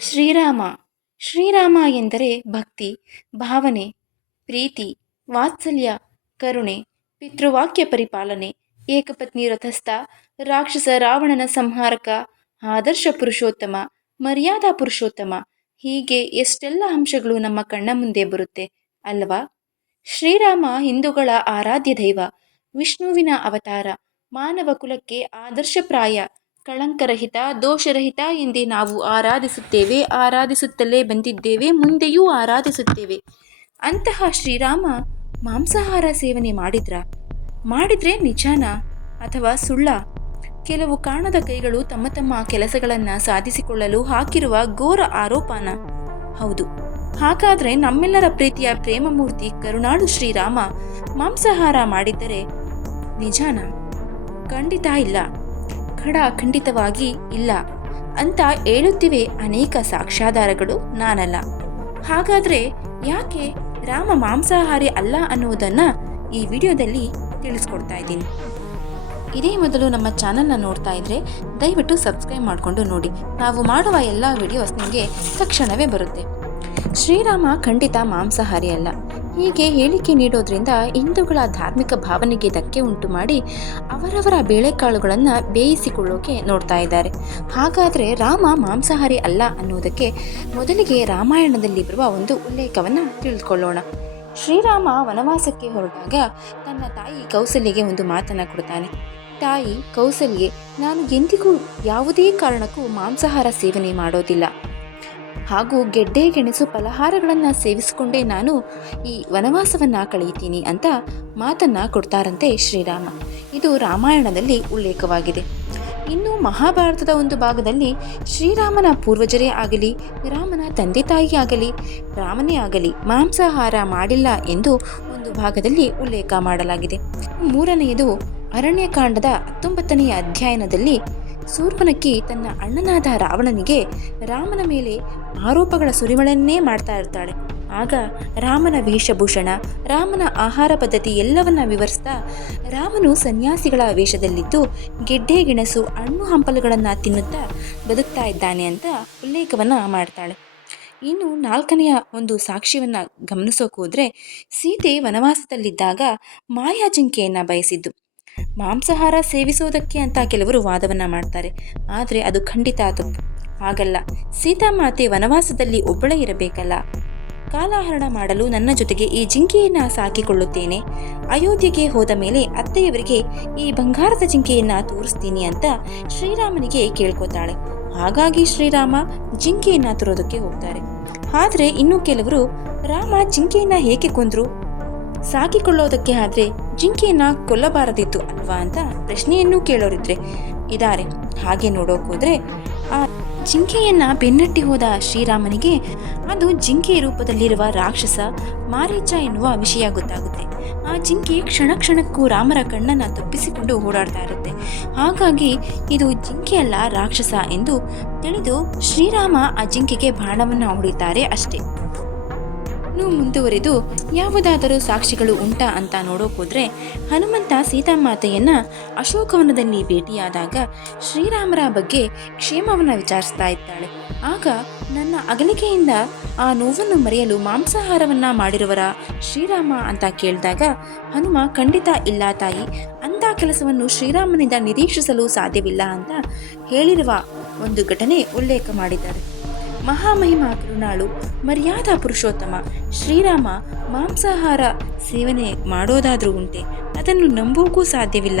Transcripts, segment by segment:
ಶ್ರೀರಾಮ. ಶ್ರೀರಾಮ ಎಂದರೆ ಭಕ್ತಿ, ಭಾವನೆ, ಪ್ರೀತಿ, ವಾತ್ಸಲ್ಯ, ಕರುಣೆ, ಪಿತೃವಾಕ್ಯ ಪರಿಪಾಲನೆ, ಏಕಪತ್ನಿ ರಥಸ್ಥ, ರಾಕ್ಷಸ ರಾವಣನ ಸಂಹಾರಕ, ಆದರ್ಶ ಪುರುಷೋತ್ತಮ, ಮರ್ಯಾದಾ ಪುರುಷೋತ್ತಮ, ಹೀಗೆ ಎಷ್ಟೆಲ್ಲ ಅಂಶಗಳು ನಮ್ಮ ಕಣ್ಣ ಮುಂದೆ ಬರುತ್ತೆ ಅಲ್ವಾ? ಶ್ರೀರಾಮ ಹಿಂದೂಗಳ ಆರಾಧ್ಯ ದೈವ, ವಿಷ್ಣುವಿನ ಅವತಾರ, ಮಾನವ ಕುಲಕ್ಕೆ ಆದರ್ಶಪ್ರಾಯ ಕಳಂಕರಹಿತ, ದೋಷರಹಿತ ಎಂದೇ ನಾವು ಆರಾಧಿಸುತ್ತೇವೆ, ಆರಾಧಿಸುತ್ತಲೇ ಬಂದಿದ್ದೇವೆ, ಮುಂದೆಯೂ ಆರಾಧಿಸುತ್ತೇವೆ. ಅಂತಹ ಶ್ರೀರಾಮ ಮಾಂಸಾಹಾರ ಸೇವನೆ ಮಾಡಿದ್ರ? ಮಾಡಿದ್ರೆ ನಿಜಾನ ಅಥವಾ ಸುಳ್ಳ? ಕೆಲವು ಕಾಣದ ಕೈಗಳು ತಮ್ಮ ತಮ್ಮ ಕೆಲಸಗಳನ್ನು ಸಾಧಿಸಿಕೊಳ್ಳಲು ಹಾಕಿರುವ ಘೋರ ಆರೋಪನ? ಹೌದು. ಹಾಗಾದ್ರೆ ನಮ್ಮೆಲ್ಲರ ಪ್ರೀತಿಯ ಪ್ರೇಮಮೂರ್ತಿ ಕರುಣಾಳು ಶ್ರೀರಾಮ ಮಾಂಸಾಹಾರ ಮಾಡಿದ್ದರೆ ನಿಜಾನ? ಖಂಡಿತ ಇಲ್ಲ. ಖಡ ಖಂಡಿತವಾಗಿ ಇಲ್ಲ ಅಂತ ಹೇಳುತ್ತಿವೆ ಅನೇಕ ಸಾಕ್ಷ್ಯಾಧಾರಗಳು ನಾನಲ್ಲ. ಹಾಗಾದರೆ ಯಾಕೆ ರಾಮ ಮಾಂಸಾಹಾರಿ ಅಲ್ಲ ಅನ್ನೋದನ್ನು ಈ ವಿಡಿಯೋದಲ್ಲಿ ತಿಳಿಸ್ಕೊಡ್ತಾ ಇದ್ದೀನಿ. ಇದೇ ಮೊದಲು ನಮ್ಮ ಚಾನಲ್ನ ನೋಡ್ತಾ ಇದ್ದರೆ ದಯವಿಟ್ಟು ಸಬ್ಸ್ಕ್ರೈಬ್ ಮಾಡಿಕೊಂಡು ನೋಡಿ. ನಾವು ಮಾಡುವ ಎಲ್ಲ ವಿಡಿಯೋಸ್ ನಿಮಗೆ ತಕ್ಷಣವೇ ಬರುತ್ತೆ. ಶ್ರೀರಾಮ ಖಂಡಿತ ಮಾಂಸಾಹಾರಿ ಅಲ್ಲ. ಹೀಗೆ ಹೇಳಿಕೆ ನೀಡೋದ್ರಿಂದ ಹಿಂದೂಗಳ ಧಾರ್ಮಿಕ ಭಾವನೆಗೆ ಧಕ್ಕೆ ಉಂಟು ಮಾಡಿ ಅವರವರ ಬೇಳೆಕಾಳುಗಳನ್ನು ಬೇಯಿಸಿಕೊಳ್ಳೋಕೆ ನೋಡ್ತಾ ಇದ್ದಾರೆ. ಹಾಗಾದರೆ ರಾಮ ಮಾಂಸಾಹಾರಿ ಅಲ್ಲ ಅನ್ನೋದಕ್ಕೆ ಮೊದಲಿಗೆ ರಾಮಾಯಣದಲ್ಲಿ ಬರುವ ಒಂದು ಉಲ್ಲೇಖವನ್ನು ತಿಳಿದುಕೊಳ್ಳೋಣ. ಶ್ರೀರಾಮ ವನವಾಸಕ್ಕೆ ಹೊರಟಾಗ ತನ್ನ ತಾಯಿ ಕೌಸಲ್ಯಗೆ ಒಂದು ಮಾತನ್ನು ಕೊಡ್ತಾನೆ. ತಾಯಿ ಕೌಸಲ್ಯೆ, ನಾನು ಎಂದಿಗೂ ಯಾವುದೇ ಕಾರಣಕ್ಕೂ ಮಾಂಸಾಹಾರ ಸೇವನೆ ಮಾಡೋದಿಲ್ಲ. ಹಾಗೂ ಗೆಡ್ಡೆ ಗೆಣಸು ಫಲಹಾರಗಳನ್ನು ಸೇವಿಸಿಕೊಂಡೇ ನಾನು ಈ ವನವಾಸವನ್ನು ಕಳೆಯುತ್ತೀನಿ ಅಂತ ಮಾತನ್ನು ಕೊಡ್ತಾರಂತೆ ಶ್ರೀರಾಮ. ಇದು ರಾಮಾಯಣದಲ್ಲಿ ಉಲ್ಲೇಖವಾಗಿದೆ. ಇನ್ನು ಮಹಾಭಾರತದ ಒಂದು ಭಾಗದಲ್ಲಿ ಶ್ರೀರಾಮನ ಪೂರ್ವಜರೇ ಆಗಲಿ, ರಾಮನ ತಂದೆ ತಾಯಿ ಆಗಲಿ, ರಾಮನೇ ಆಗಲಿ ಮಾಂಸಾಹಾರ ಮಾಡಿಲ್ಲ ಎಂದು ಒಂದು ಭಾಗದಲ್ಲಿ ಉಲ್ಲೇಖ ಮಾಡಲಾಗಿದೆ. ಮೂರನೆಯದು ಅರಣ್ಯಕಾಂಡದ ಹತ್ತೊಂಬತ್ತನೆಯ ಅಧ್ಯಯನದಲ್ಲಿ ಸೂರ್ಪನಕ್ಕಿ ತನ್ನ ಅಣ್ಣನಾದ ರಾವಣನಿಗೆ ರಾಮನ ಮೇಲೆ ಆರೋಪಗಳ ಸುರಿಮಳನ್ನೇ ಮಾಡ್ತಾ ಇರ್ತಾಳೆ. ಆಗ ರಾಮನ ವೇಷಭೂಷಣ, ರಾಮನ ಆಹಾರ ಪದ್ಧತಿ ಎಲ್ಲವನ್ನ ವಿವರಿಸ್ತಾ ರಾಮನು ಸನ್ಯಾಸಿಗಳ ವೇಷದಲ್ಲಿದ್ದು ಗೆಡ್ಡೆ, ಗೆಣಸು, ಹಣ್ಣು, ಹಂಪಲುಗಳನ್ನು ತಿನ್ನುತ್ತಾ ಬದುಕ್ತಾ ಇದ್ದಾನೆ ಅಂತ ಉಲ್ಲೇಖವನ್ನು ಮಾಡ್ತಾಳೆ. ಇನ್ನು ನಾಲ್ಕನೆಯ ಒಂದು ಸಾಕ್ಷ್ಯವನ್ನು ಗಮನಿಸೋಕೆ ಹೋದರೆ ಸೀತೆ ವನವಾಸದಲ್ಲಿದ್ದಾಗ ಮಾಯಾ ಜಿಂಕೆಯನ್ನು ಬಯಸಿದ್ದು. ಮಾಂಸಾಹಾರ ಸೇವಿಸುವುದಕ್ಕೆ ಅಂತ ಕೆಲವರು ವಾದವನ್ನ ಮಾಡ್ತಾರೆ. ಆದರೆ ಅದು ಖಂಡಿತ ತಪ್ಪು ಹಾಗಲ್ಲ. ಸೀತಾಮಾತೆ ವನವಾಸದಲ್ಲಿ ಒಬ್ಬಳೇ ಇರಬೇಕಲ್ಲ. ಕಾಲಹರಣ ಮಾಡಲು ನನ್ನ ಜೊತೆಗೆ ಈ ಜಿಂಕೆಯನ್ನ ಸಾಕಿಕೊಳ್ಳುತ್ತೇನೆ. ಅಯೋಧ್ಯೆಗೆ ಹೋದ ಮೇಲೆ ಅತ್ತೆಯವರಿಗೆ ಈ ಬಂಗಾರದ ಜಿಂಕೆಯನ್ನ ತೋರಿಸ್ತೀನಿ ಅಂತ ಶ್ರೀರಾಮನಿಗೆ ಕೇಳ್ಕೊತಾಳೆ. ಹಾಗಾಗಿ ಶ್ರೀರಾಮ ಜಿಂಕೆಯನ್ನ ತರೋದಕ್ಕೆ ಹೋಗ್ತಾರೆ. ಆದರೆ ಇನ್ನು ಕೆಲವರು ರಾಮ ಜಿಂಕೆಯನ್ನ ಹೇಗೆ ಕೊಂದ್ರು? ಸಾಕಿಕೊಳ್ಳೋದಕ್ಕೆ ಆದ್ರೆ ಜಿಂಕೆಯನ್ನ ಕೊಲ್ಲಬಾರದಿತ್ತು ಅಲ್ವಾ ಅಂತ ಪ್ರಶ್ನೆಯನ್ನು ಕೇಳೋರಿದ್ರೆ ಇದ್ದಾರೆ ಹಾಗೆ ನೋಡೋಕೋದ್ರೆ ಆ ಜಿಂಕೆಯನ್ನ ಬೆನ್ನಟ್ಟಿ ಹೋದ ಶ್ರೀರಾಮನಿಗೆ ಅದು ಜಿಂಕೆ ರೂಪದಲ್ಲಿರುವ ರಾಕ್ಷಸ ಮಾರೀಚ ಎನ್ನುವ ವಿಷಯ ಗೊತ್ತಾಗುತ್ತೆ. ಆ ಜಿಂಕೆ ಕ್ಷಣ ಕ್ಷಣಕ್ಕೂ ರಾಮರ ಕಣ್ಣನ್ನು ತಪ್ಪಿಸಿಕೊಂಡು ಓಡಾಡ್ತಾ ಇರುತ್ತೆ. ಹಾಗಾಗಿ ಇದು ಜಿಂಕೆ ಅಲ್ಲ ರಾಕ್ಷಸ ಎಂದು ತಿಳಿದು ಶ್ರೀರಾಮ ಆ ಜಿಂಕೆಗೆ ಬಾಣವನ್ನು ಹೊಡಿತಾರೆ ಅಷ್ಟೇ. ಮುಂದುವರೆದು ಯಾವುದಾದರೂ ಸಾಕ್ಷಿಗಳು ಉಂಟಾ ಅಂತ ನೋಡೋಕೋದ್ರೆ ಹನುಮಂತ ಸೀತಾಮಾತೆಯನ್ನ ಅಶೋಕವನದಲ್ಲಿ ಭೇಟಿಯಾದಾಗ ಶ್ರೀರಾಮರ ಬಗ್ಗೆ ಕ್ಷೇಮವನ್ನು ವಿಚಾರಿಸ್ತಾ ಇದ್ದಾಳೆ. ಆಗ ನನ್ನ ಅಗಲಿಕೆಯಿಂದ ಆ ನೋವನ್ನು ಮರೆಯಲು ಮಾಂಸಾಹಾರವನ್ನ ಮಾಡಿರುವರ ಶ್ರೀರಾಮ ಅಂತ ಕೇಳಿದಾಗ, ಹನುಮ, ಖಂಡಿತ ಇಲ್ಲ ತಾಯಿ. ಅಂಥ ಕೆಲಸವನ್ನು ಶ್ರೀರಾಮನಿಂದ ನಿರೀಕ್ಷಿಸಲು ಸಾಧ್ಯವಿಲ್ಲ ಅಂತ ಹೇಳಿರುವ ಒಂದು ಘಟನೆ ಉಲ್ಲೇಖ ಮಾಡಿದ್ದಾರೆ. ಮಹಾಮಹಿಮ ಕರುಣಾಳು, ಮರ್ಯಾದಾ ಪುರುಷೋತ್ತಮ. ಶ್ರೀರಾಮ, ಮಾಂಸಾಹಾರ ಸೇವನೆ ಮಾಡೋದಾದರೂ ಉಂಟೆ. ಅದನ್ನು ನಂಬೋಕೂ ಸಾಧ್ಯವಿಲ್ಲ.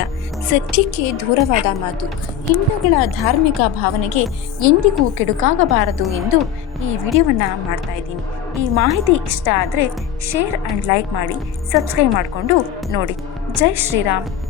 ಸತ್ಯಕ್ಕೆ ದೂರವಾದ ಮಾತು. ಹಿಂದೂಗಳ ಧಾರ್ಮಿಕ ಭಾವನೆಗೆ ಎಂದಿಗೂ ಕೆಡುಕಾಗಬಾರದು ಎಂದು ಈ ವಿಡಿಯೋವನ್ನು ಮಾಡ್ತಾ ಇದ್ದೀನಿ. ಈ ಮಾಹಿತಿ ಇಷ್ಟ ಆದರೆ ಶೇರ್ ಆ್ಯಂಡ್ ಲೈಕ್ ಮಾಡಿ ಸಬ್ಸ್ಕ್ರೈಬ್ ಮಾಡಿಕೊಂಡು ನೋಡಿ. ಜೈ ಶ್ರೀರಾಮ್.